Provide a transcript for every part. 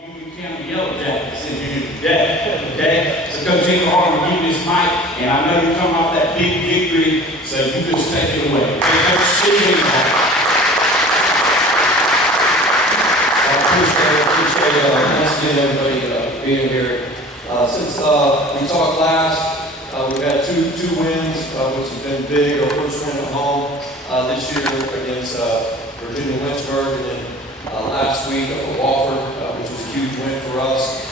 Union County Yellow Jackets in here today, okay? So Coach Inglehart will give you this mic, and I know you're coming off that big victory, so you just take it away. Okay, Coach Steve Inglehart. I appreciate once again everybody being here. Since we talked last, we've had two wins, which has been big. Our first win at home this year against Virginia Lynchburg, and then last week up at Wofford, which was a huge win for us,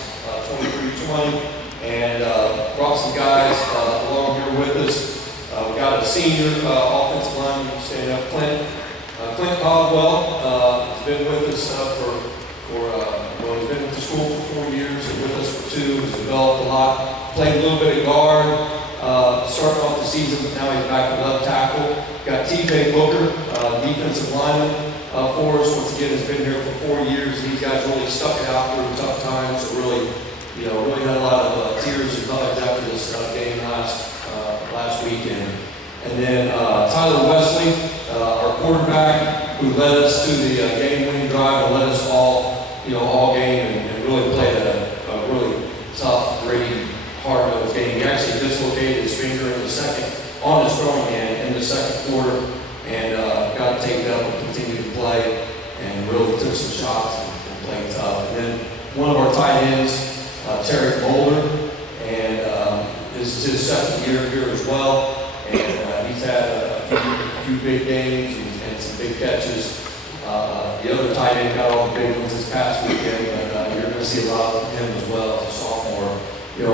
23-20, and brought some guys along here with us. We got a senior offensive lineman standing up, Clint Thornwell. Has been with us well, he's been at the school for 4 years and with us for 2. He's developed a lot, played a little bit of guard, starting off the season, but now he's back at left tackle. Got TJ Booker, defensive lineman for us. Once again, has been here for 4 years. These guys really stuck it out through tough times. So really had a lot of tears and hugs after this game last weekend. And then Tyler Wesley, our quarterback, who led us to the game-winning drive and led us all game and really played a really tough, gritty, hard-nosed game. He actually dislocated his finger on his throwing hand in the second quarter, and got taped up and continued to play, and really took some shots and played tough. And then one of our tight ends, Terry Boulder, and this is his second year here as well, and he's had a few big games and some big catches. The other tight end got all the big ones this past weekend, but you're going to see a lot of him as well as a sophomore.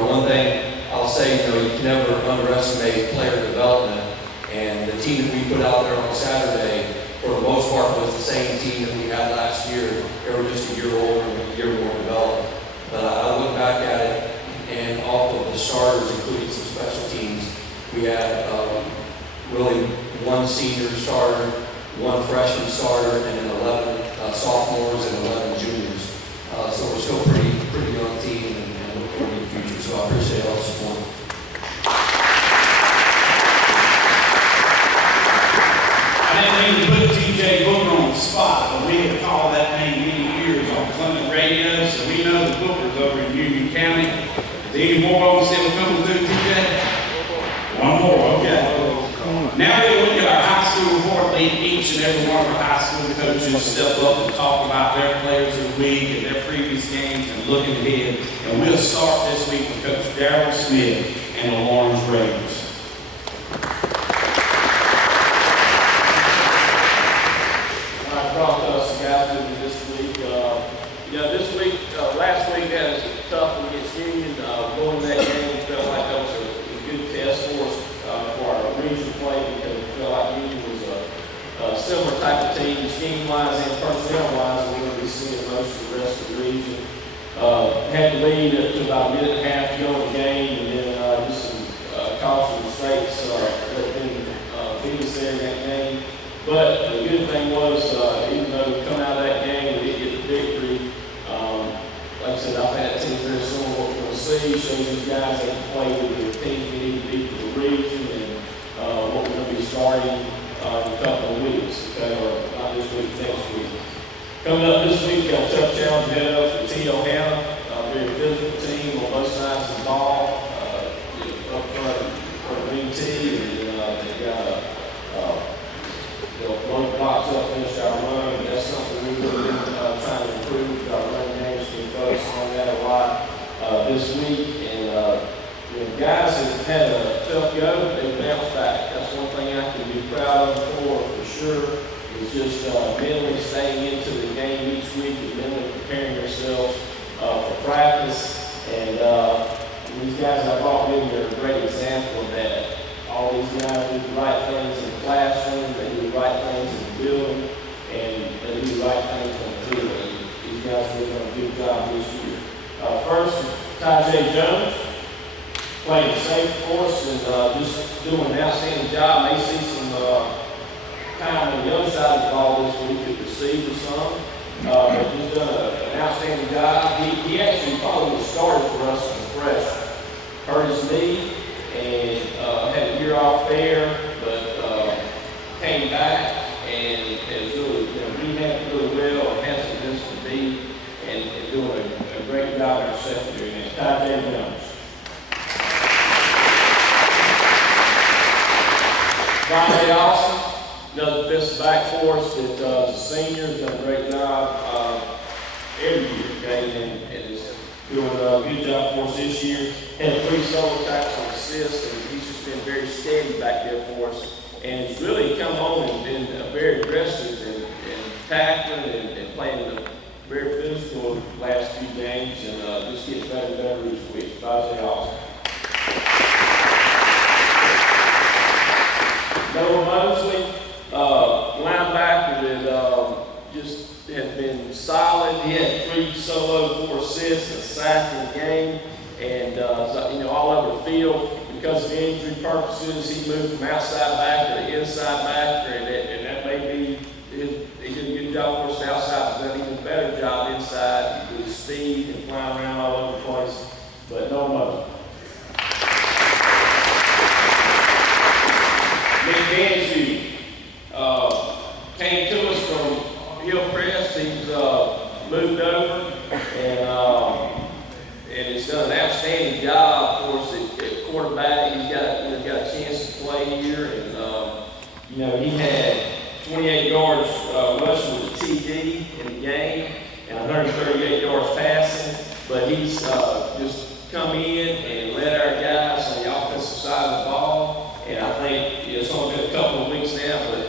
One thing I'll say, you can never underestimate player development, and the team that we put out there on Saturday, for the most part, was the same team that we had last year. They were just a year older and a year more developed. But I look back at it, and off of the starters, including some special teams, we had really one senior starter, one freshman starter, and then 11 sophomores and 11 juniors. So we're still pretty young team and look forward to the future. So I appreciate all the support. I didn't mean to put TJ Booker on the spot, but we have called that name many years on Clement Radio, so we know the Bookers over in Union County. Is there any more of us that were coming through, TJ? One more, okay. Now we'll look at our high school report. Each and every one of our high school coaches step up and talk about their players of the week and their previous games and looking ahead. And we'll start this week with Coach Darryl Smith and the Lawrence Raiders. I brought us guys with me this week. Last week that was tough against Union. Going to that game felt like that was a good test for us for our regional play, because it felt like Union was a similar type of team, scheme-wise and personnel-wise. We're going to be seeing most of the rest of the region. Had the lead up to about a minute and a half to go in the game, and then just some caution mistakes that didn't beat us there in that game. But the good thing was, even though we come out of that game, we did get the victory. Like I said, I've had that team very similar to what we're going to see. Shows these guys that can play with the teams we need to beat for the region, and what we're going to be starting in a couple of weeks, okay, or not this week, next week. Coming up this week, got a tough challenge ahead of us with T.O. Hannah, a very physical team on both sides of the ball, up front for the BT, and they've got they'll load blocks up against our run, and that's something we've really been trying to improve. Our running games can focus on that a lot this week, and guys have had a tough go, they've bounced back. That's one thing I can be proud of for sure, is just mentally staying into the game each week and mentally preparing yourselves for practice. And these guys I brought with me are a great example of that. All these guys do the right things in the classroom, they do the right things in the building, and they do the right things on the field. And these guys are doing a good job this year. First, Ty Jones, playing safe for us and just doing an outstanding job. May see some time on the other side of the ball this week to receive or some. But he's done an outstanding job. He actually probably was started for us as a freshman. Hurt his knee and had a year off there, but came back and has really rehabbed really well and has the best to be, and doing a Todd Jones. Friday Austin, another defensive back for us that is a senior, has done a great job every year, okay, and is doing a good job for us this year. Had 3 solo tackles on assists, and he's just been very steady back there for us. And he's really come on and been very aggressive and tackling and playing a very physical last few games, and just gets better and better each week. Friday Austin. Noah Mosley, linebacker that just has been solid. He had 3 solo, 4 assists, and a sack in the game, and all over the field. Because of injury purposes, he moved from outside back to inside back, and that may be he did a good job for us outside, but done an even better job inside with his speed and flying around all over the place. But no Mosley. Nick Danzy came to us from Hillcrest. He's moved over and has done an outstanding job for us at quarterback. He's got a chance to play here, and he had 28 yards rushing with a TD in the game and 138 yards passing. But he's just come in and led our guys on the offensive side of the ball. And I think it's only been a couple of weeks now, but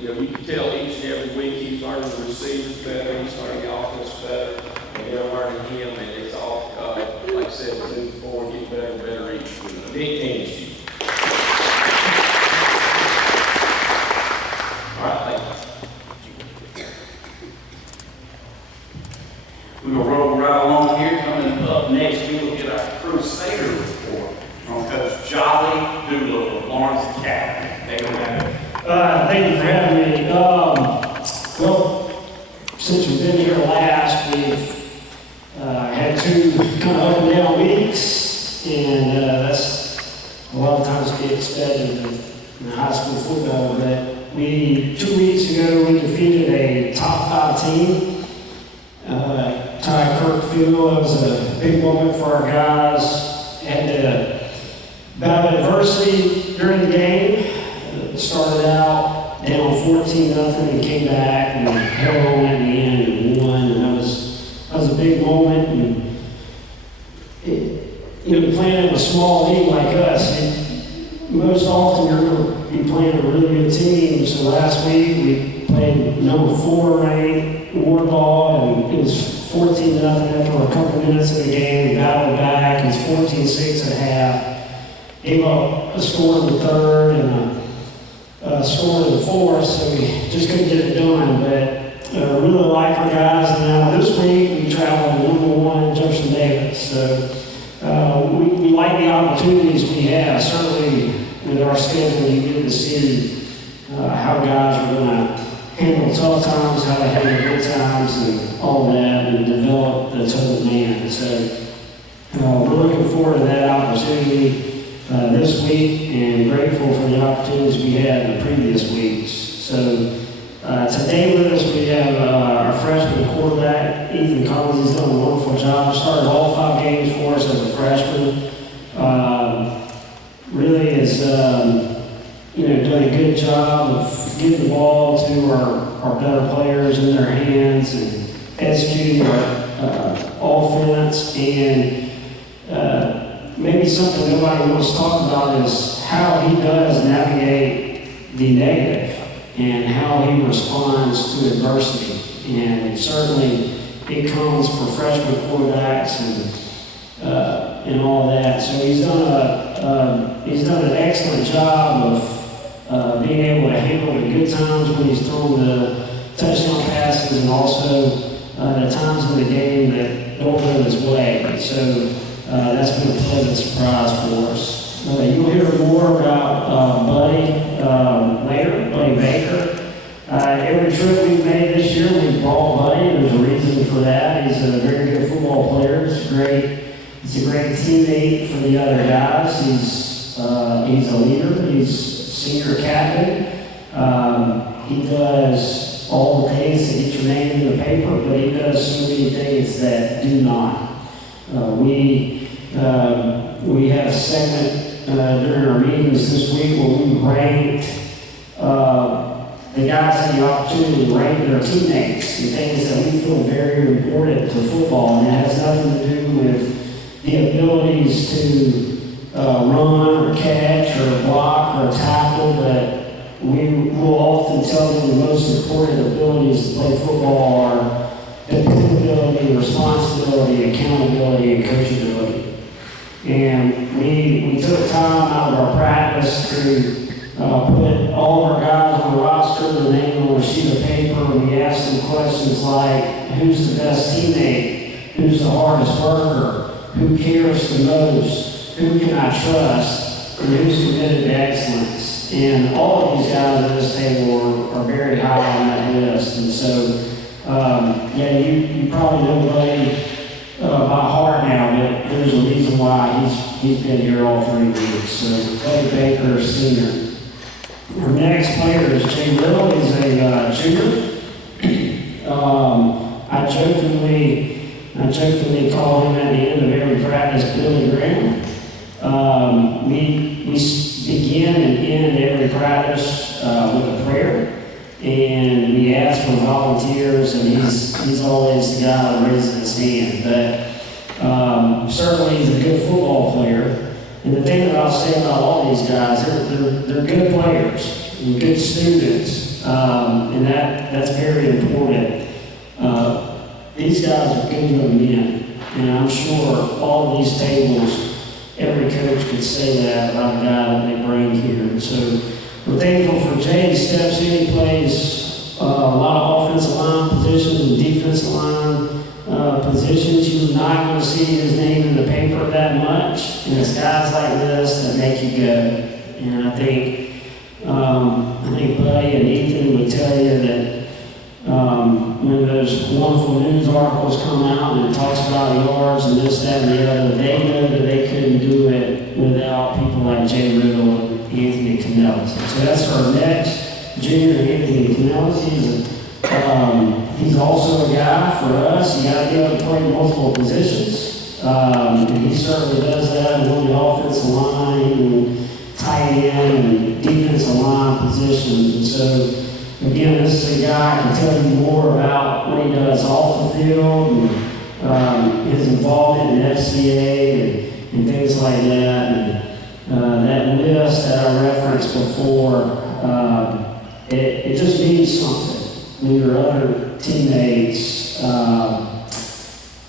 you can tell each and every week he's learning the receivers better, he's learning the offense better, and they're learning him. And it's all, like I said, moving forward, getting better and better each week. Nick Danzy. All right, thank you. We're going to roll right along here. Coming up next, we will get our Crusader report from Coach Jolly Doolittle of Lawrence Academy. Take it away. Thank you for having me. Well, since we've been here last, we've had 2 kind of up and down weeks, and that's a lot of times to be expected in high school football. But 2 weeks ago, we defeated a top 5 team. Ty Kirkfield. It was a big moment for our guys. Had to battle adversity during the game. Started out down 14-0 and came back and held on at the end and won. And that was a big moment. And playing in a small league like us, most often you're going to be playing a really good team. So last week we played number 4 ranked Wardball, and it was 14-0 after a couple minutes of the game. We battled back. It was 14-6 at half. Gave up a score in the 3rd and a score in the 4th, so we just couldn't get it done. But really like our guys. Now this week we traveled to number 1 Jefferson Davis. So we like the opportunities we have. Certainly with our schedule, you get to see how guys are going to handle tough times, how they handle good times, and all that, and develop the total man. So we're looking forward to that opportunity this week, and grateful for the opportunities we had in the previous weeks. So today with us we have our freshman quarterback, Ethan Collins. He's done a wonderful job. Started all 5 games for us as a freshman. Really has done a good job of getting the ball to our better players in their hands and executing our offense. And maybe something nobody wants to talk about is how he does navigate the negative and how he responds to adversity. And certainly it comes for freshman quarterbacks and all that. So he's done an excellent job of being able to handle the good times when he's throwing the touchdown passes, and also the times in the game that don't go his way. So that's been a pleasant surprise for us. You'll hear more about Buddy Baker. Every trip we've made this year, we've brought Buddy. There's a reason for that. He's a very good football player. He's a great teammate for the other guys. He's a leader. He's senior captain. He does all the things that get your name in the paper, but he does so many things that do not. We we had a segment during our meetings this week where we ranked the guys had the opportunity to rank their teammates and things that we feel very important to football, and it has nothing to do with the abilities to run or catch or block or tackle, but we will often tell them the most important abilities to play football are dependability, responsibility, accountability, and coachability. And we took time out of our practice to put all of our guys on the roster, the name on a sheet of paper, and we asked them questions like, who's the best teammate? Who's the hardest worker? Who cares the most? Who can I trust? And who's committed to excellence? And all of these guys at this table are very high on that list. And so, you probably know Buddy by heart now, but there's a reason why he's been here all 3 weeks. So, Buddy Baker, senior. Our next player is Jay Riddle. He's a junior. I jokingly call him at the end of every practice Billy Graham. We begin and end every practice with a prayer, and we ask for volunteers, and he's always the guy that raises his hand. But certainly he's a good football player. And the thing that I'll say about all these guys, they're good players and good students, and that's very important. These guys are good young men, and I'm sure all of these tables, every coach could say that about the guy that they bring here. And so we're thankful for Jay. He steps in, he plays a lot of offensive line positions and defensive line positions. You're not going to see his name in the paper that much, and it's guys like this that make you go. And I think Buddy and Ethan would tell you that when those wonderful news articles come out and it talks about yards and this, that, and the other, they know that they couldn't do it without people like Jay Riddle and Anthony Canellis. So that's our next junior, Anthony Canellis. He's also a guy for us. You got to be able to play multiple positions, and he certainly does that on the offensive line and tight end and defensive line positions. And so, again, this is a guy who can tell you more about what he does off the field and his involvement in FCA and things like that. And that list that I referenced before, it just means something. When your other teammates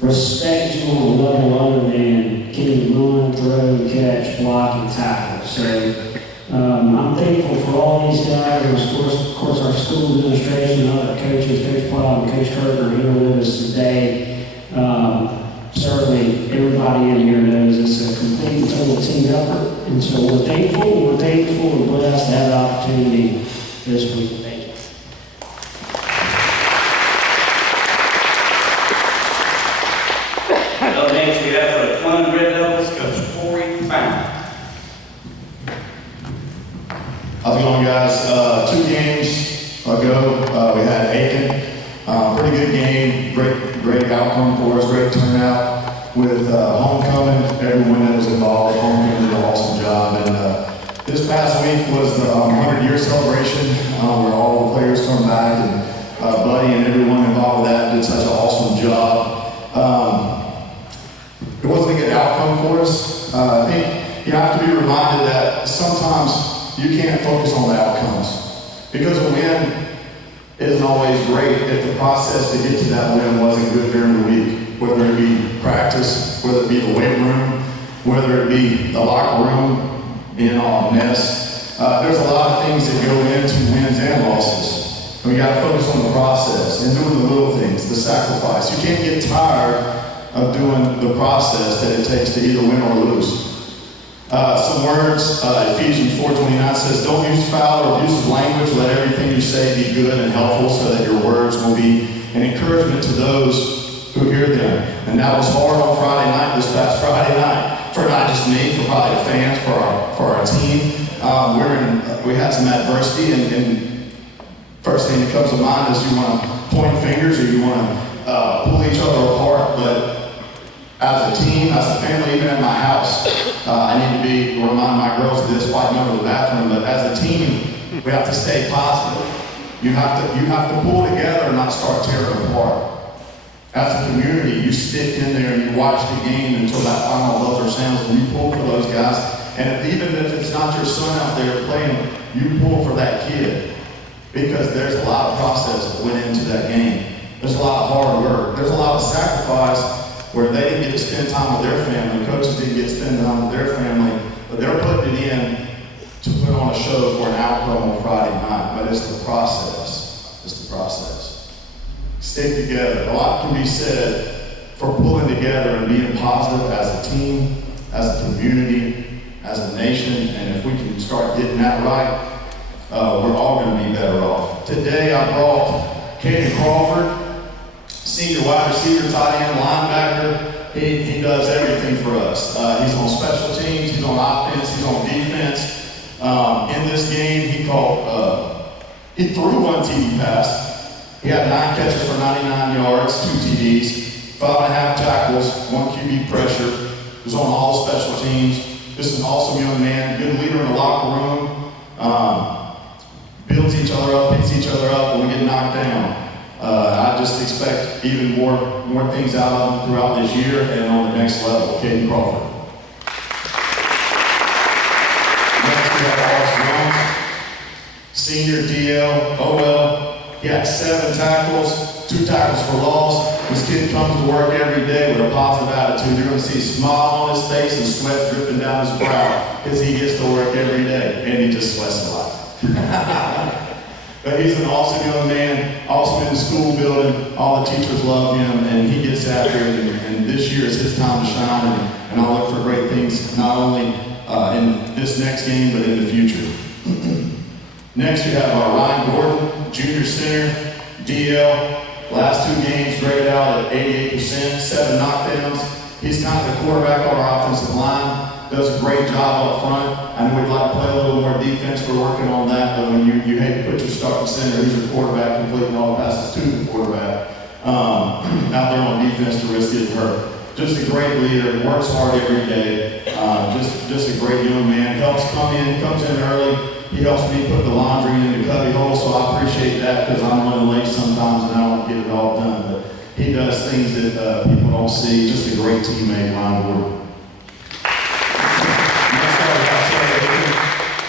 respect you on a level other than can you run, throw, catch, block, and tackle. So I'm thankful for all these guys. And of course, our school administration and other coaches, Coach Todd and Coach Kirk are here with us today. Certainly, everybody in here knows it's a complete and total team effort. And so we're thankful, and blessed to have the opportunity this week. Thank you. Up next, we have for the Clemson Red Devils, Coach Corey Fountain. How's it going, guys? 2 games ago, we had Aiken. Pretty good game, great outcome for us, great turnout with homecoming. Everyone that was involved, homecoming did an awesome job. And this past week was the 100-year celebration where all the players come back, and Buddy and everyone involved with that did such an awesome job. It wasn't a good outcome for us. I think you have to be reminded that sometimes you can't focus on the outcomes, because a win isn't always great if the process to get to that win wasn't good during the week, whether it be practice, whether it be the weight room, whether it be the locker room, being all a mess. There's a lot of things that go into wins and losses. And we got to focus on the process and doing the little things, the sacrifice. You can't get tired of doing the process that it takes to either win or lose. Some words, Ephesians 4:29 says, don't use foul or abusive language. Let everything you say be good and helpful, so that your words will be an encouragement to those who hear them. And that was hard on Friday night, this past Friday night, for not just me, for probably the fans, for our team. We had some adversity, and first thing that comes to mind is you want to point fingers or you want to pull each other apart, but As a team, as a family, even at my house, I need to remind my girls of this, fighting over the bathroom, but as a team, we have to stay positive. You have to pull together and not start tearing apart. As a community, you stick in there and you watch the game until that final buzzer sounds and you pull for those guys. And even if it's not your son out there playing, you pull for that kid. Because there's a lot of process that went into that game. There's a lot of hard work. There's a lot of sacrifice where they didn't get to spend time with their family. Coaches didn't get to spend time with their family. But they're putting it in to put on a show for an outcome on Friday night. But it's the process. It's the process. Stick together. A lot can be said for pulling together and being positive as a team, as a community, as a nation. And if we can start getting that right, we're all going to be better off. Today I brought Caden Crawford, senior wide receiver, tight end, linebacker. He does everything for us. He's on special teams, he's on offense, he's on defense. In this game, he threw one TD pass. He had 9 catches for 99 yards, 2 TDs, 5.5 tackles, 1 QB pressure. He was on all special teams. Just an awesome young man, good leader in the locker room. Builds each other up, picks each other up when we get knocked down. I just expect even more things out of him throughout this year and on the next level. Caden Crawford. Next we have Quarles, senior DL, OL. He had 7 tackles, 2 tackles for loss. This kid comes to work every day with a positive attitude. You're going to see a smile on his face and sweat dripping down his brow because he gets to work every day and he just sweats a lot. But he's an awesome young man, awesome in the school building. All the teachers love him, and he gets after it. And this year is his time to shine, and I look for great things, not only in this next game, but in the future. Next, we have Ryan Gordon, junior center, DL. Last 2 games graded out at 88%, 7 knockdowns. He's kind of the quarterback on our offensive line. Does a great job up front. I know we'd like to play a little more defense. We're working on that. But when you hate to put your starting center, he's your quarterback, completing all passes to the quarterback, out there on defense to risk getting hurt. Just a great leader. Works hard every day. Just a great young man. Comes in early. He helps me put the laundry in the cubby hole, so I appreciate that because I'm running late sometimes and I don't get it all done. But he does things that people don't see. Just a great teammate, Ryan Gordon.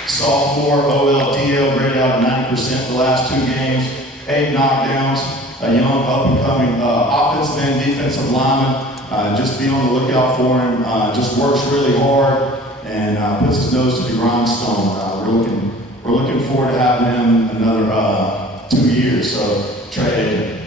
Sophomore, OLDL, graded out 90% the last 2 games, 8 knockdowns, a young up-and-coming offensive and defensive lineman. Just be on the lookout for him. Just works really hard and puts his nose to the grindstone. We're looking forward to having him another 2 years. So, Trey.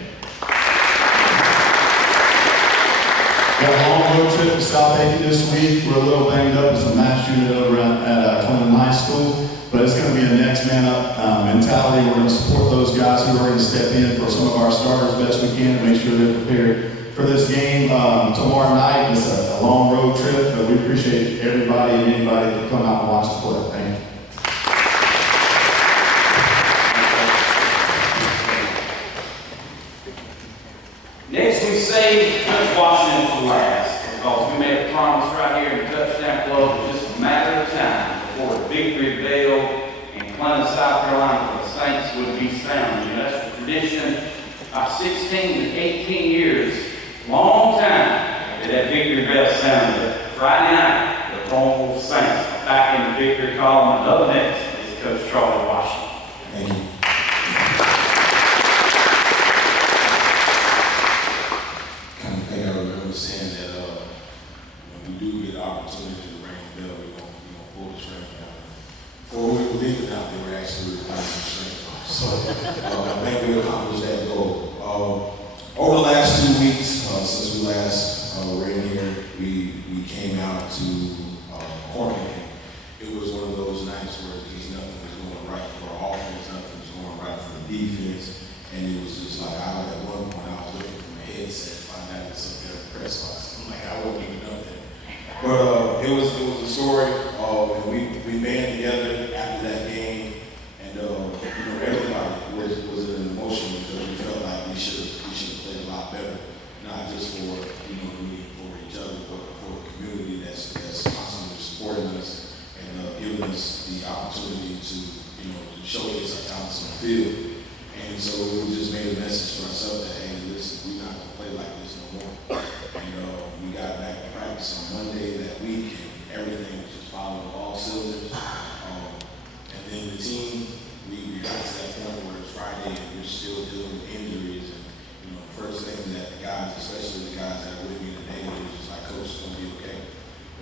Got a long road trip to South Aiken this week. We're a little banged up as a mass unit over at Clinton High School, but it's going to be a next man up mentality. We're going to support those guys who are going to step in for some of our starters best we can to make sure they're prepared for this game tomorrow night. It's a long road trip, but we appreciate everybody and anybody that come out and watch us play. Thank you. Next, we saved Coach Washington for last because we made a promise right here in the Touchdown Club. It was just a matter of time before the victory bell in Clinton, South Carolina for the Saints would be sounding. That's the tradition of 16 to 18 years, long time that victory bell sounded. But Friday night, the Thornwell Saints are back in the victory column. And up next is Coach Charlie Washington. Thank you. I remember saying that when we do get the opportunity to ring the bell, we're going to pull the string down. Before we were leaving out, they were actually replying the string. So I think we accomplished that goal. Over the last 2 weeks, since we last were in here, we came out to corner game. It was one of those nights where just nothing was going right for field. And so we just made a message to ourselves that, hey, listen, we're not gonna play like this no more. And we got back to practice on Monday that week, and everything was just following all cylinders. And then the team, we got to that point where it's Friday and we're still dealing with injuries. And the first thing that the guys, especially the guys that are with me today, was just like, Coach, it's gonna be okay.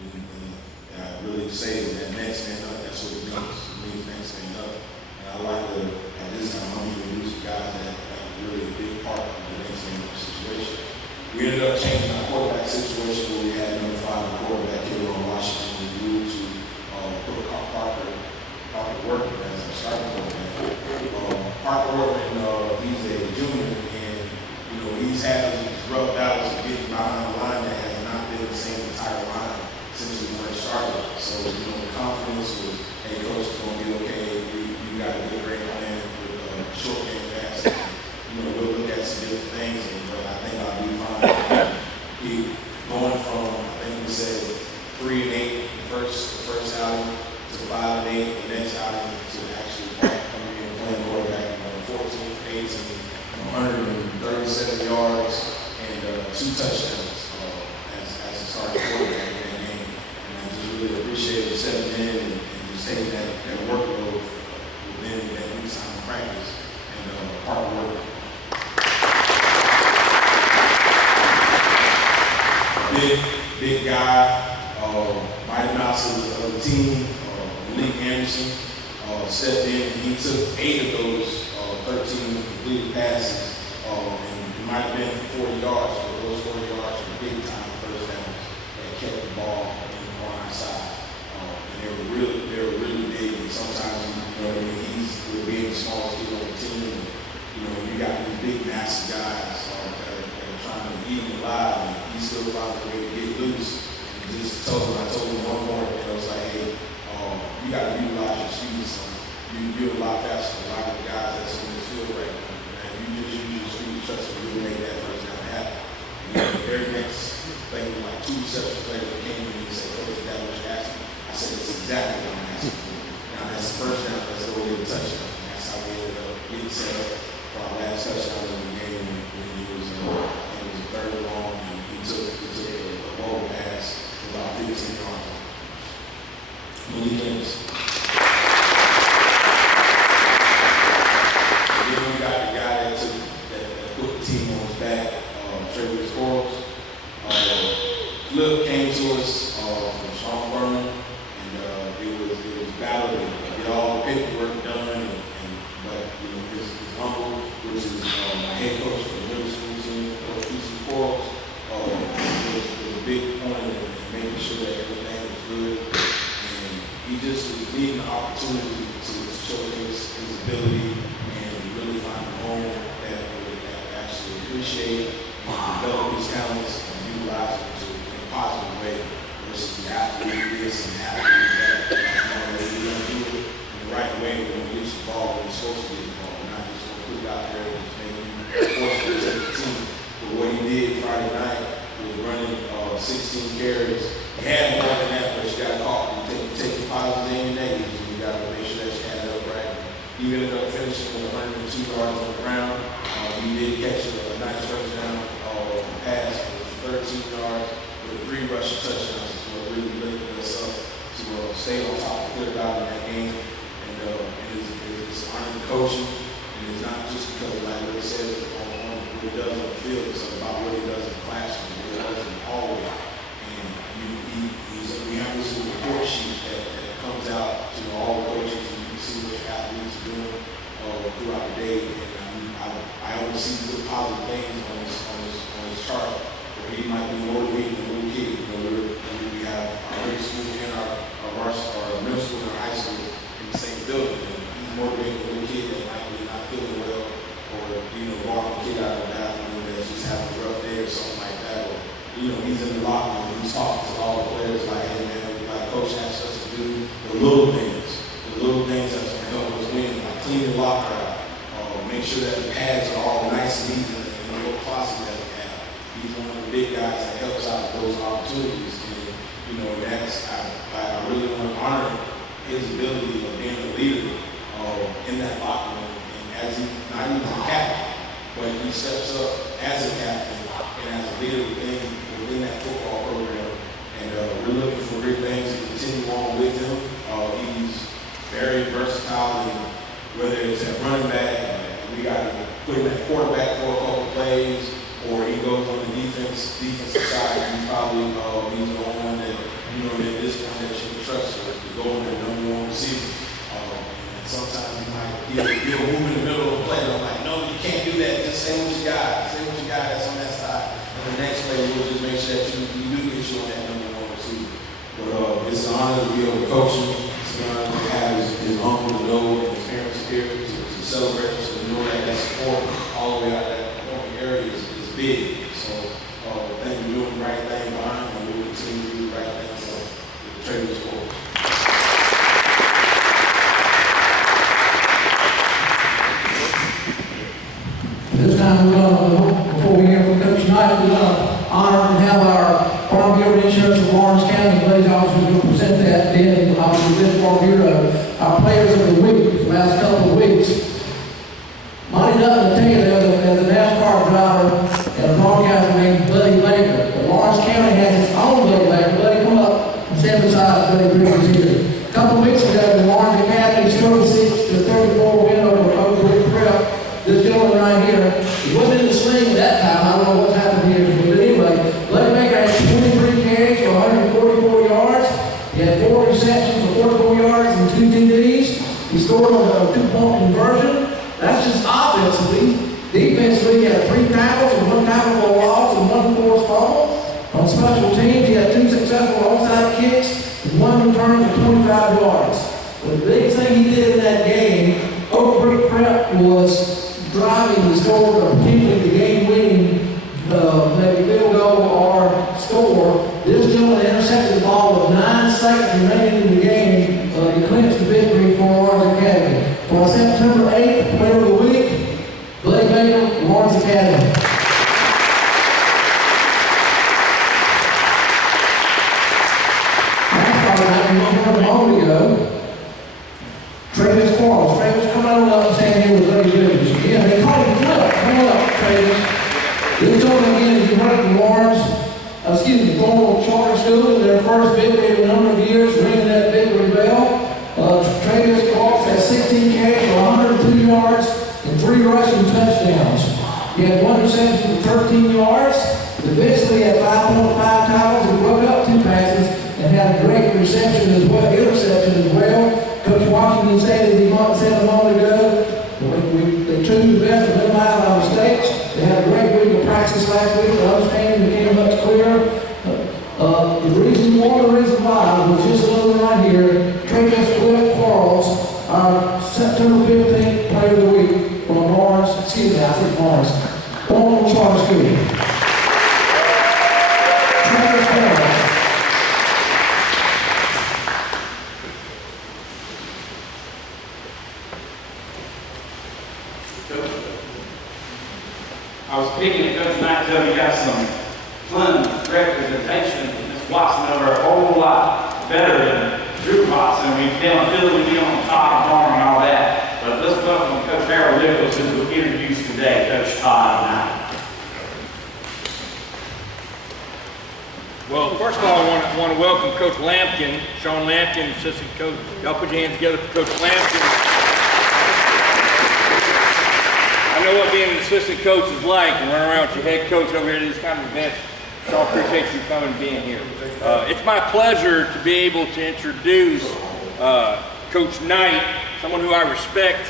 And I really say that next man up, that's what it means. It means next man up. And I like to, at this time, I'm introduce guys that are really a big part of the next man up situation. We ended up changing our quarterback situation where we had number 5 quarterback here on Washington. We moved to put Parker Workman as our starting quarterback. Parker Workman, he's a junior, and he's had these rough battles of getting behind the line that has not been the same entire line since we first started. So the confidence was, hey, coach, it's gonna be okay. You got a good great plan with short game pass. We'll look at some different things, but I think I'll be fine. He going from, I think we said 3-8 the first outing to 5-8 the next outing to actually coming in and playing quarterback 14 for 18, 137 yards and 2 touchdowns as a starting quarterback in that game. And I just really appreciate stepping in and just taking that workload within that new time of practice and hard work. Big guy, Mighty Mouse of the team, Malik Anderson, stepped in and he took 8 of those 13 completed passes, and it might have been for 40 yards, but those 40 yards were big time first downs that kept the ball on our side. And they were really big, and sometimes, he's being the smallest kid on the team, and, you got these big, massive guys that are trying to eat him alive, and he still found a way to get loose. And I told him one morning, I was like, hey, you got to utilize your speed, son. You're a lot faster than a lot of the guys that's in this field right now. And you just use your speed to trust me to make that first down happen. And the very next thing, like 2 receptions later, he came and he said, Coach, is that what you're asking? I said, it's exactly what I'm asking for. Now that's the first down, let's go get a touchdown. And that's how we ended up getting set up for our last touchdown in the game when he was third and long, and he took a bold pass about 15 yards. Malik Anderson. And then we got the guy that put the team on his back, Travious Quarles. Flip came to us from Sharpburn, and it was battle to get all the paperwork done, but his uncle, which is my head coach for the middle school team, Coach Quarles, was a big point in making sure that everything was good. And he just was needing the opportunity to showcase his ability and really find a home that would actually appreciate and develop his talents and utilize them in a positive way versus the athlete this and the athlete that. We're going to do it in the right way. We're going to get the ball when we're supposed to get the ball. We're not just going to put it out there and just make you force to take the team. But what he did Friday night was running 16 carries. He had more than that, but you got caught. You take your positives and your negatives, and you got to make sure that you add up right. He ended up finishing with 102 yards on the ground. He did catch a nice first down pass for 13 yards with 3 rushing touchdowns. So it really lifted us up to stay on top and put it out in that game. And it's honoring coaching, and it's not just because, like what he said, on what he does on the field, it's about what he does in the classroom, what he does in the hallway. And we have this report sheet that comes out to all the coaches, and you can see what the athletes are doing throughout the day. And I always see good positive things on his chart, where he might be motivating a little kid. We have our middle school and our middle school and our high school in the same building, and he's motivating a little kid that might be not feeling well, or walking a kid out of the bathroom that's just having a rough day or something like that. Or he's in the locker room, he's talking to all the players like, hey man, like coach asked us to do the little things that's gonna help us win, like clean the locker out, make sure that the pads are all nice and neat in the little closet that we have. He's one of the big guys that helps out with those opportunities. And I really want to honor his ability of being a leader in that locker room and captain, but he steps up as a captain and as a leader within that football program. And we're looking for great things to continue on with him. He's very versatile, and whether it's at running back, we got to put him at quarterback for a couple plays, or he goes on the defensive side. He's probably he's the only one that, you know, at this point that you can trust to go in the number one receiver. And sometimes he might he'll move in the middle of the play. And I'm like, no, you can't do that. Just say what you got. Say what you got. That's on that side. And the next play, we'll just make sure that you do get you on that number one receiver. But it's an honor to be able to coach him. It's an honor to have his uncle to know and his parents here to celebrate. So we know that support all the way out that area is big. So I think we're doing the right thing behind him, and we'll continue to do the right thing for the Travious Quarles. This time we're going to, before we hear from Coach Knight, we're going to honor and have our Farm Bureau Insurance of Lawrence County police officers going to present that. Then obviously this Farm Bureau, our players of the week for the last couple of weeks. Monty Dutton will tell you there's a NASCAR driver and a broadcaster named Buddy Baker. But Lawrence County has its own Buddy Baker. Buddy, come up and stand beside Buddy Baker's here. A couple of weeks ago, the Lawrence Academy's 36-34 win over Oak Ridge Prep. This gentleman right here, he wasn't in the sling at that time. I don't know what's happened here, but anyway, Buddy Baker had 23 carries for 144 yards. He had 4 receptions for 44 yards and 2 TDs. He scored on a 2-point conversion. That's just offensively. Defensively, he had 3 tackles and 1 tackle for a loss and 1 forced fumble. On special teams, he had 2 successful onside kicks and 1 return for 25 yards. The big thing he did in that game, Oak Brook Prep was driving and scored, particularly the game-winning maybe field goal or score. This gentleman intercepted the ball with 9 seconds remaining in the game. He clinched the victory for Lawrence Academy. For September 8th, Player of the Week, Buddy Baker, Lawrence Academy. A moment ago, Travious Quarles. Travious, come on up and stand here with Buddy Baker. Yeah, they call him Flip. Come on up, Travious. This gentleman again is working for Lawrence, Thornwell Charter School in their first victory in a number of years, ringing that victory bell. Travious Quarles has 16 carries for 102 yards and 3 rushing touchdowns. He had 1 reception for 13 yards. Defensively, he had 5.5 tackles and broke up 2 passes and had a great interception as well. Coach Washington said a moment ago, they chose the best to minimize our mistakes. They had a great week of practice last week. The understanding became much clearer. One of the reasons why was just a little right here. Travious Quarles, our September 15th Player of the Week from Lawrence, Thornwell Charter School. Travious Quarles. I was speaking to Coach Knight, tell me you got some fun representation. This Watson over a whole lot better than Drew Watson. We've been on Philly, we've been on Todd Farm and all that. But let's welcome Coach Harold Nichols, who will introduce today, Coach Todd Knight. Well, first of all, I want to welcome Coach Lampkin, Sean Lampkin, assistant coach. Y'all put your hands together for Coach Lampkin. I know what being an assistant coach is like, and running around with your head coach over here at these kind of events. So I appreciate you coming and being here. It's my pleasure to be able to introduce Coach Knight, someone who I respect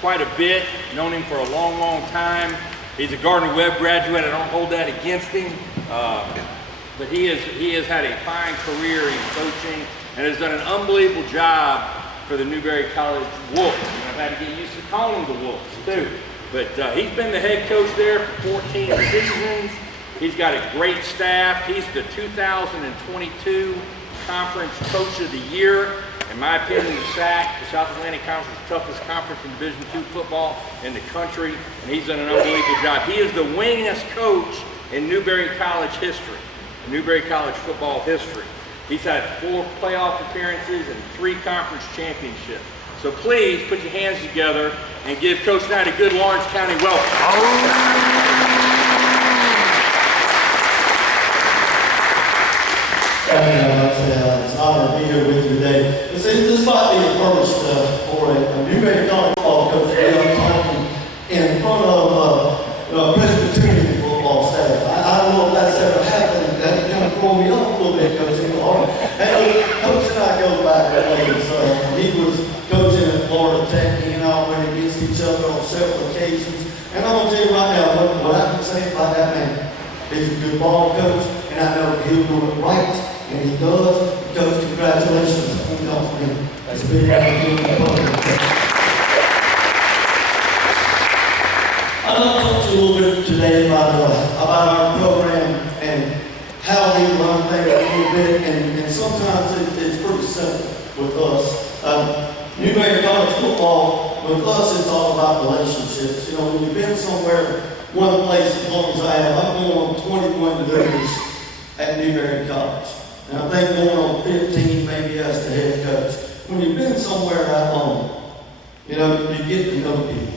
quite a bit, known him for a long, long time. He's a Gardner-Webb graduate. I don't hold that against him. But he has had a fine career in coaching and has done an unbelievable job for the Newberry College Wolves. And I've had to get used to calling them the Wolves too. But he's been the head coach there for 14 seasons. He's got a great staff. He's the 2022 Conference Coach of the Year. In my opinion, the SAC, the South Atlantic Conference, is the toughest conference in Division II football in the country, and he's done an unbelievable job. He is the winningest coach in Newberry College history, Newberry College football history. He's had 4 playoff appearances and 3 conference championships. So please put your hands together and give Coach Knight a good Lawrence County welcome. It's an honor to be here with you today. This might be the first for a Newberry College football coach to be talking in front of Presbyterian football staff. I don't know if that's ever happened. That kind of threw me off a little bit, Coach. And Coach and I go back a ways. He was coaching at Florida Tech. He and I went against each other on several occasions. And I'm going to tell you right now, what I can say about that man. He's a good ball coach, and I know he'll do it right. And he does. Coach, congratulations on him. That's a big opportunity. I'd like to talk to you a little bit today about our program and how we run things a little bit. And sometimes it's pretty simple with us. Newberry College football, with us, it's all about relationships. You know, when you've been somewhere, one place as long as I have, I'm going on 21 years at Newberry College. And I think going on 15 maybe as the head coach. When you've been somewhere that long, you know, you get to know people.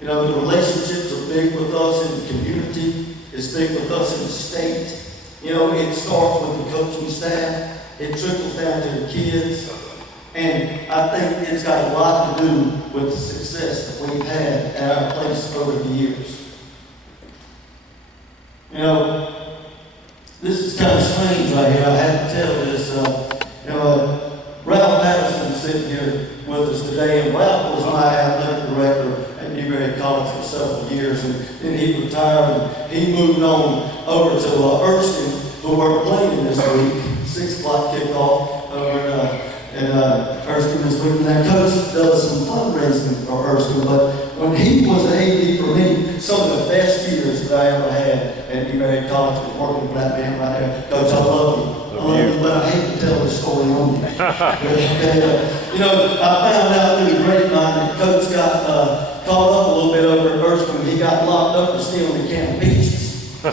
You know, the relationships are big with us in the community. It's big with us in the state. You know, it starts with the coaching staff. It trickles down to the kids. And I think it's got a lot to do with the success that we've had at our place over the years. You know, this is kind of strange right here. I have to tell this. Ralph Patterson's sitting here with us today, and Ralph was my athletic director at Newberry College for several years, and then he retired, and he moved on over to Erskine, who we're playing this week, 6 o'clock kickoff over and Erskine this week. And that coach does some fundraising for Erskine, but when he was an AD for me, some of the best years that I ever had at Newberry College was working with that man right there. Coach, I love you. But I hate to tell this story on you. You know, I found out through the grapevine that Coach got caught up a little bit over at Erskine. He got locked up for stealing a can of peaches.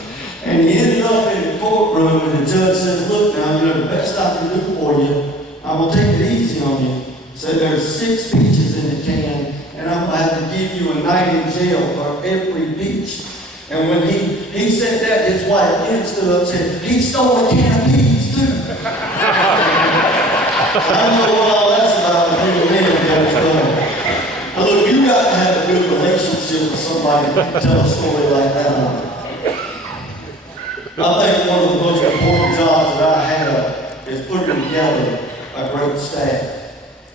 And he ended up in the courtroom, and the judge says, look now, you know, the best I can do for you, I'm going to take it easy on you. So there's 6 peaches in the can, and I'm going to have to give you a night in jail for every peach. And when he said that, his wife again stood up and said, he stole a can of peas too. I don't know what all that's about with you men, Coach. Now look, you got to have a good relationship with somebody to tell a story like that. I think one of the most important jobs that I have is putting together a great staff.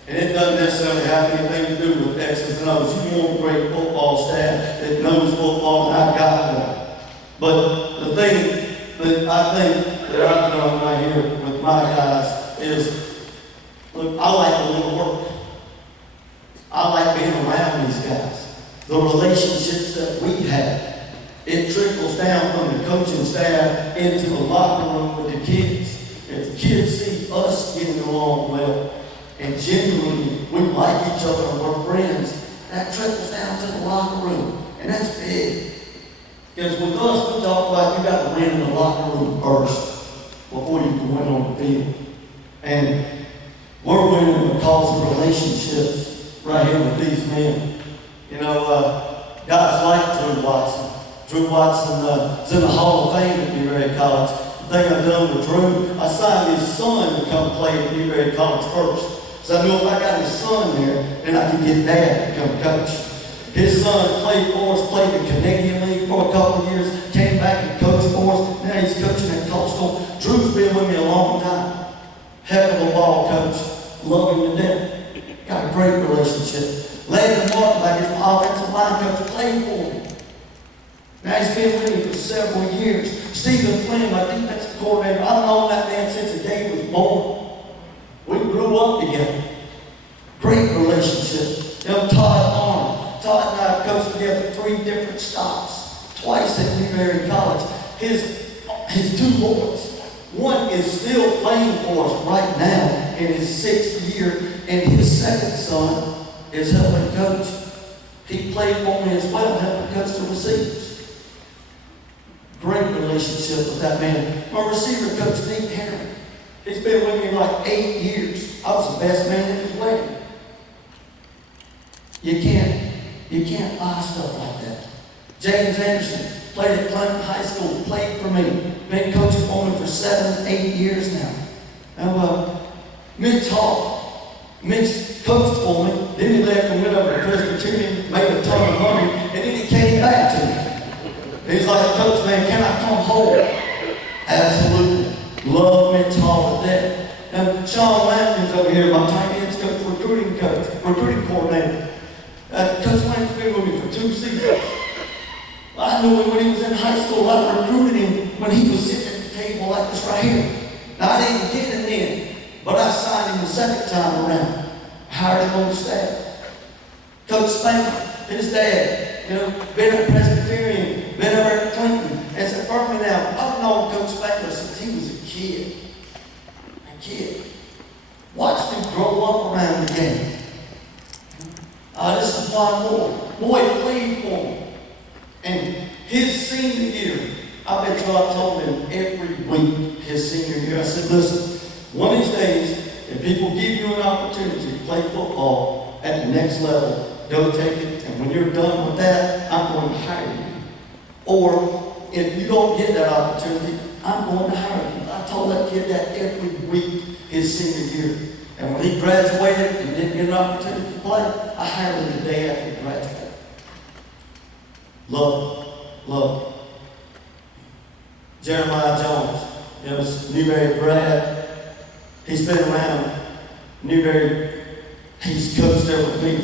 And it doesn't necessarily have anything to do with X's and O's. You want a great football staff that knows football, and I got one. But the thing that I think that I've done right here with my guys is, look, I like a little work. I like being around these guys. The relationships that we have, it trickles down from the coaching staff into the locker room with the kids. If the kids see us getting along well, and genuinely we like each other and we're friends, that trickles down to the locker room. And that's big. Because with us, we talk about you got to win in the locker room first before you can win on the field. And we're winning because of relationships right here with these men. You know, guys like Drew Watson. Drew Watson is in the Hall of Fame at Newberry College. The thing I've done with Drew, I signed his son to come play at Newberry College first. So I knew if I got his son there, then I could get Dad to come coach. His son played for us, played the Canadian League for a couple of years, came back and coached for us. Now he's coaching at Coastal. Drew's been with me a long time. Heck of a ball coach. Love him to death. Got a great relationship. Landon Martin, like his offensive line coach, played for me. Now he's been with me for several years. Stephen Flynn, my defensive coordinator, I've known that man since the day he was born. We grew up together. Great relationship. You know, Todd and I have coached together 3 different stops. Twice at Newberry College. His 2 boys. One is still playing for us right now in his 6th year, and his 2nd son is helping coach. He played for me as well, helping coach the receivers. Great relationship with that man. My receiver coach, Nate Herring. He's been with me like 8 years. I was the best man in his wedding. You can't buy stuff like that. James Anderson played at Clinton High School, played for me, been coaching for me for 7, 8 years now. And Mitch Hall, Mitch coached for me, then he left and went over to Presbyterian, made a ton of money, and then he came back to me. He's like, Coach, man, can I come home? Absolutely. Love Mitch Hall to death. And Sean Lampkin's over here, my tight ends coach, recruiting coordinator. Coach Lampkin's been with me for 2 seasons. I knew him when he was in high school. I recruited him when he was sitting at the table like this right here. Now, I didn't get him then, but I signed him the second time around. I hired him on the staff. Coach Spanker, his dad, been at Presbyterian, been over at Clinton, and said, Berkeley now, I've known Coach Spanker since he was a kid. Watched him grow up around the game. This is one more. Boy, played for him. And his senior year, I bet you I told him every week his senior year, I said, listen, one of these days, if people give you an opportunity to play football at the next level, go take it. And when you're done with that, I'm going to hire you. Or if you don't get that opportunity, I'm going to hire you. I told that kid that every week his senior year. And when he graduated and didn't get an opportunity to play, I hired him the day after he graduated. Love. Jeremiah Jones, Newberry grad. He's been around Newberry. He's coached there with me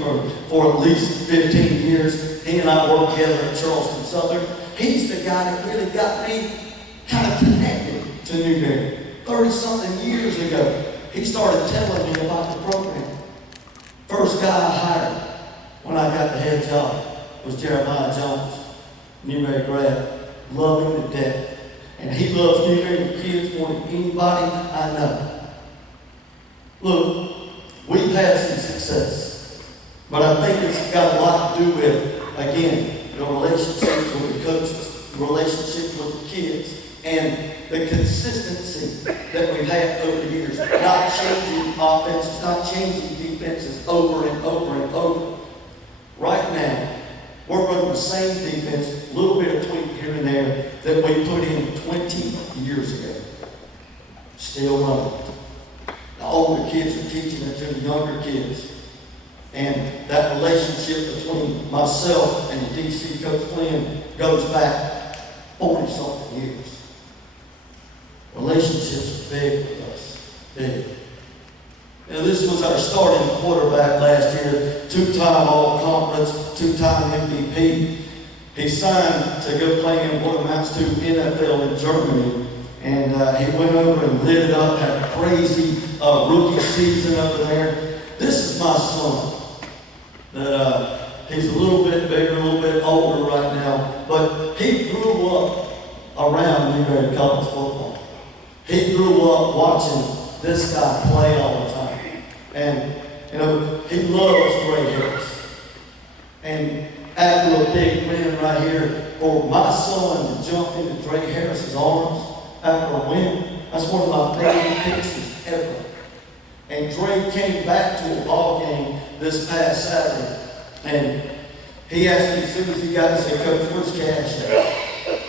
for at least 15 years. He and I worked together at Charleston Southern. He's the guy that really got me kind of connected to Newberry. 30-something years ago, he started telling me about the program. First guy I hired when I got the head job was Jeremiah Jones, Newberry grad. Love him to death. And he loves Newberry kids more than anybody I know. Look, we've had some success, but I think it's got a lot to do with, again, the relationships with the coaches, the relationships with the kids, and the consistency that we've had over the years. Not changing offenses, not changing defenses over and over and over. Right now, we're running the same defense, a little bit of tweak here and there, that we put in 20 years ago. Still running. The older kids are teaching it to the younger kids. And that relationship between myself and the DC Coach Flynn goes back 40-something years. Relationships are big with us. Big. Now, this was our starting quarterback last year, 2-time All-Conference, 2-time MVP. He signed to go play in what amounts to NFL in Germany. And he went over and lit it up, had a crazy rookie season over there. This is my son. He's a little bit bigger, a little bit older right now, but he grew up around Newberry college football. He grew up watching this guy play all the time. And, he loves Dre Harris. And after a big win right here, for my son to jump into Dre Harris's arms after a win, that's one of my favorite pictures ever. And Dre came back to a ball game this past Saturday, and he asked me as soon as he got to say, Coach, where's Cash at?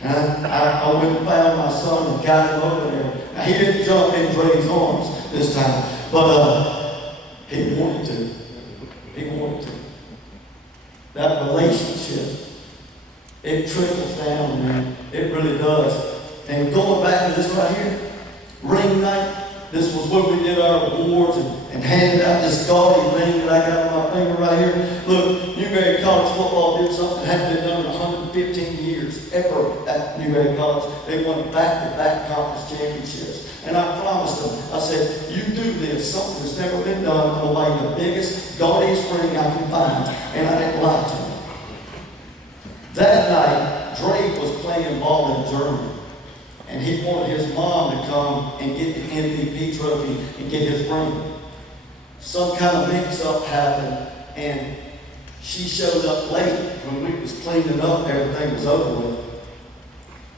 And I went and found my son and got him over there. Now, he didn't jump in Dre's arms this time, but he wanted to. He wanted to. That relationship, it trickles down, man. It really does. And going back to this right here, ring night, this was when we did our awards and handed out this gaudy ring that I got on my finger right here. Look, Newberry College football did something that hadn't been done in 115 years ever at Newberry College. They won back-to-back conference championships. And I promised them, I said, you do this, something that's never been done, I'm going to buy you the biggest, gaudiest ring I can find. And I didn't lie to them. That night, Dre was playing ball in Germany. And he wanted his mom to come and get the MVP trophy and get his ring. Some kind of mix-up happened, and she showed up late when we was cleaning up, everything was over with.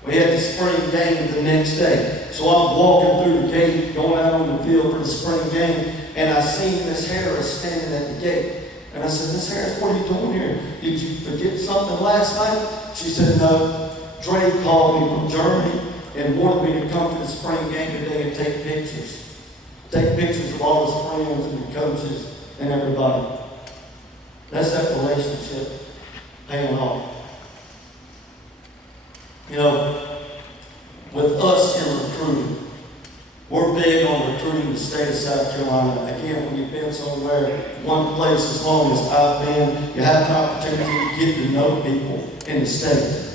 We had the spring game the next day. So I'm walking through the gate, going out on the field for the spring game, and I seen Miss Harris standing at the gate. And I said, Miss Harris, what are you doing here? Did you forget something last night? She said, no. Dre called me from Germany and wanted me to come to the spring game today and take pictures. Take pictures of all his friends and the coaches and everybody. That's that relationship paying off. You know, with us in recruiting, we're big on recruiting the state of South Carolina. Again, when you've been somewhere, one place as long as I've been, you have an opportunity to get to know people in the state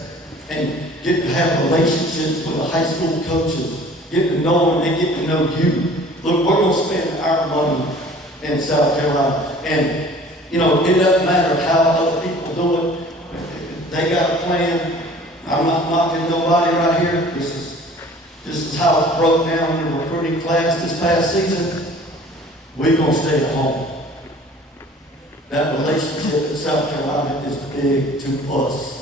and get to have relationships with the high school coaches, get to know them, they get to know you. Look, we're going to spend our money in South Carolina. And, you know, it doesn't matter how other people do it. They got a plan. I'm not knocking nobody right here. This is how it broke down in the recruiting class this past season. We're going to stay at home. That relationship in South Carolina is big to us.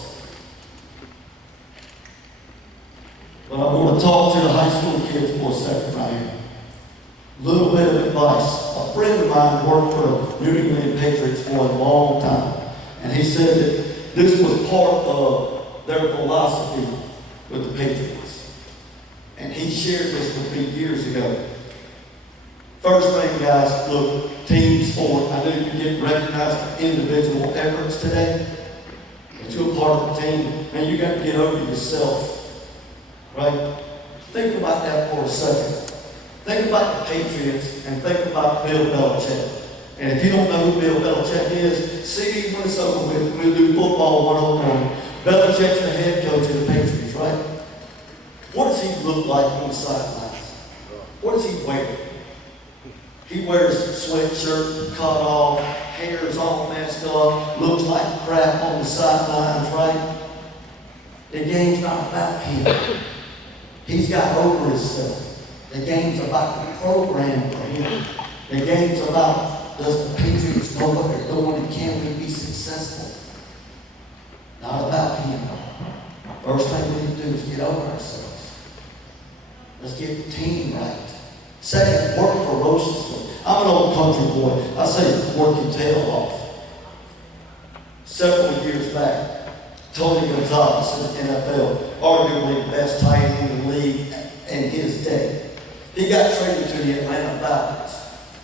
But I want to talk to the high school kids for a second right here. A little bit of advice. A friend of mine worked for New England Patriots for a long time. And he said that this was part of their philosophy with the Patriots. And he shared this with me years ago. First thing, guys, look, team sport. I know you get recognized for individual efforts today. But you're a part of the team, and you got to get over yourself. Right? Think about that for a second. Think about the Patriots and think about Bill Belichick. And if you don't know who Bill Belichick is, see when it's over with, we'll do football 101. Belichick's the head coach of the Patriots, right? What does he look like on the sidelines? What does he wear? He wears a sweatshirt, cut off, hair is all messed up, looks like crap on the sidelines, right? The game's not about him. He's got over himself. The game's about the program for him. The game's about, does the Patriots know what they're doing and can we be successful? Not about him. First thing we need to do is get over ourselves. Let's get the team right. Second, work ferociously. I'm an old country boy. I say work your tail off. Several years back, Tony Gonzalez in the NFL, arguably the best tight end in the league in his day. He got traded to the Atlanta Falcons.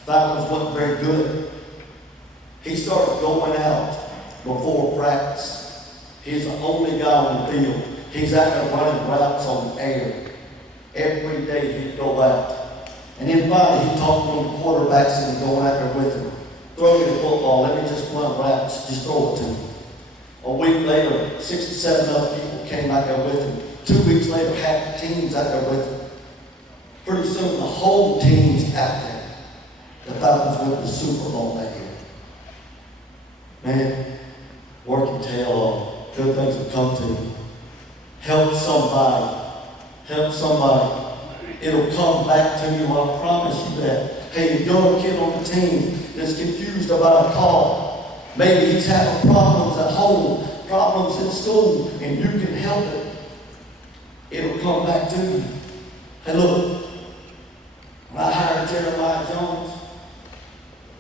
Falcons wasn't very good. He started going out before practice. He's the only guy on the field. He's out there running routes on the air. Every day he'd go out. And then finally he talked to one of the quarterbacks and going out there with him. Throw me the football, let me just run routes, just throw it to him. A week later, 6 to 7 other people came out there with him. 2 weeks later, half the team's out there with him. Pretty soon, the whole team's out there. The Falcons went to the Super Bowl that year. Man, work your tail off. Good things will come to you. Help somebody. Help somebody. It'll come back to you, I promise you that. Hey, a young kid on the team that's confused about a call. Maybe he's having problems at home, problems in school, and you can help it. It'll come back to you. Hey, look, when I hired Jeremiah Jones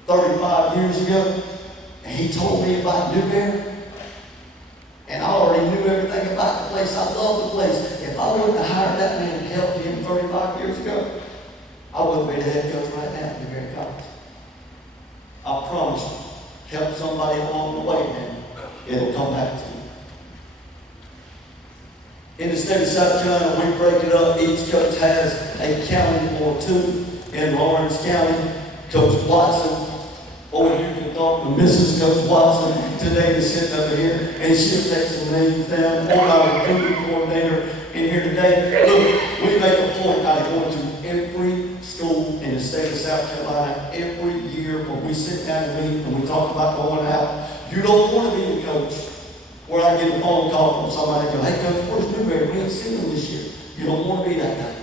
35 years ago, and he told me about Newberry, and I already knew everything about the place. I love the place. If I wouldn't have hired that man to help him 35 years ago, I wouldn't be the head coach right now at Newberry College. I promise you. Help somebody along the way, man. It'll come back to you. In the state of South Carolina, we break it up. Each coach has a county or two. In Lawrence County, Coach Watson, or you can talk to Mrs. Coach Watson today is sitting over here, and she'll take some names down, or our recruiting coordinator in here today. Look, we make a point out of going to every school in the state of South Carolina every year when we sit down and meet and we talk about going out. You don't want to be the coach where I get a phone call from somebody and go, hey coach, where's Newberry? We ain't seen them this year. You don't want to be that guy.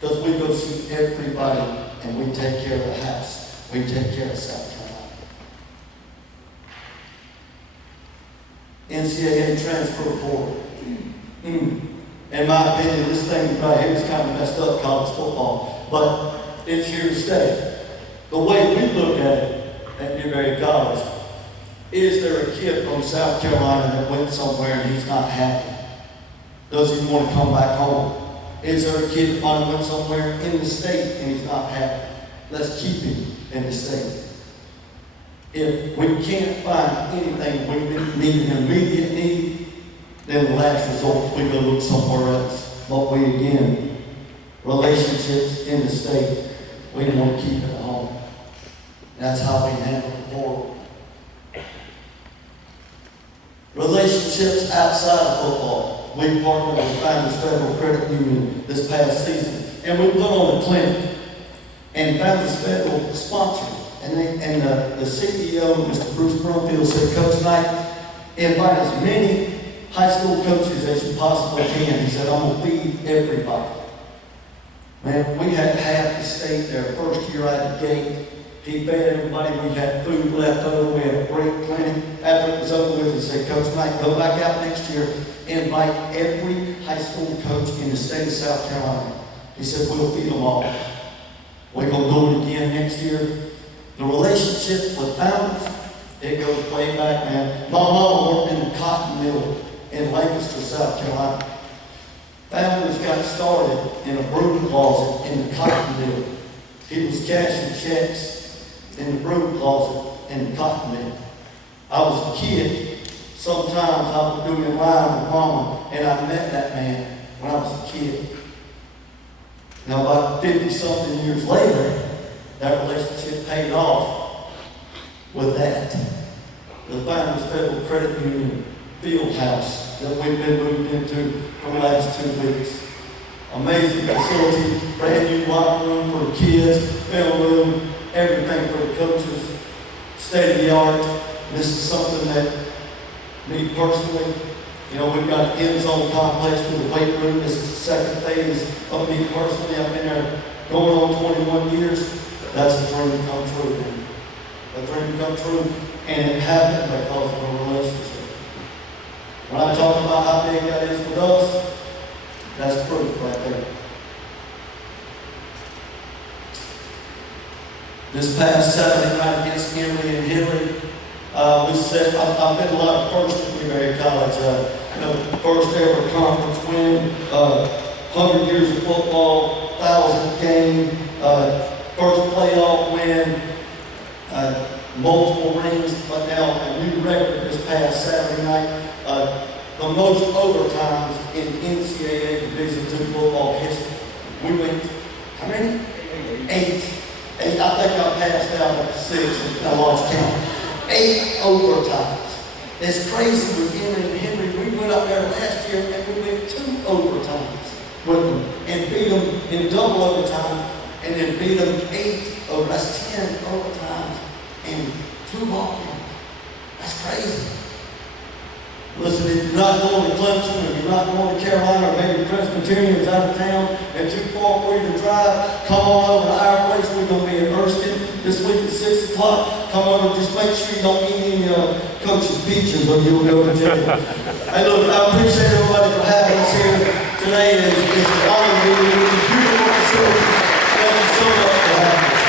Because we go see everybody and we take care of the house. We take care of South Carolina. NCAA transfer portal. In my opinion, this thing right here is kind of messed up college football, but it's here to stay. The way we look at it at Newberry College, Is there a kid from South Carolina that went somewhere and he's not happy? Does he want to come back home? Is there a kid that might have went somewhere in the state and he's not happy? Let's keep him in the state. If we can't find anything we need an immediate need, then the last resort, we go look somewhere else. But we, again, relationships in the state, we want to keep it at home. That's how we handle the poor. Relationships outside of football. We partnered with Founders Federal Credit Union this past season, and we put on a clinic, and Founders Federal sponsored it. And the CEO, Mr. Bruce Brumfield, said, Coach Knight, invite as many high school coaches as you possibly can. He said, I'm going to feed everybody. Man, we had half the state their first year out of the gate. He fed everybody. We had food left over. We had a great clinic. After it was over with, he said, Coach Knight, go back out next year, invite every high school coach in the state of South Carolina. He said, we'll feed them all. We're going to do it again next year. The relationship with Founders, it goes way back, man. My mom worked in the cotton mill in Lancaster, South Carolina. Founders got started in a broom closet in the cotton mill. He was cashing checks in the broom closet in the cotton mill. I was a kid. Sometimes I was doing line with Mama, and I met that man when I was a kid. Now, about 50-something years later, that relationship paid off with that. The Founders Federal Credit Union field house that we've been moved into for the last 2 weeks. Amazing facility, brand new locker room for the kids, film room, everything for the coaches, state of the art. This is something that me personally, you know, we've got an end zone complex with a weight room. This is the second phase of me personally. I've been there going on 21 years. That's a dream come true, man. A dream come true, and it happened because of a relationship. When I talk about how big that is with us, that's proof right there. This past Saturday night against Newberry and Hillary, we said, I've been a lot of first at Newberry College. First ever conference win, 100 years of football, 1,000th game, first playoff win, multiple rings, but now a new record this past Saturday night. The most overtimes in NCAA Division II football history. We went, how many? 8. I think I passed out at 6 and I lost count. 8 overtimes. It's crazy with Henry and Henry. We went up there last year and we went 2 overtimes with them and beat them in double overtime and then beat them 8 over. That's 10 overtimes and 2 walk-ins. That's crazy. Listen, if you're not going to Clemson, or you're not going to Carolina, or maybe Presbyterian's out of town and too far for you to drive, come on over to our place. We're going to be in Erskine this week at 6 o'clock. Come over, just make sure you don't eat any Coach's peaches or you'll go to jail. Hey, look, I appreciate everybody for having us here today. It's an honor to be with you. It's a beautiful facility. Thank you so much for having us.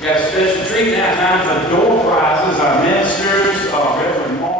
Got a special treat now, time for door prizes. Our ministers, Reverend Mark.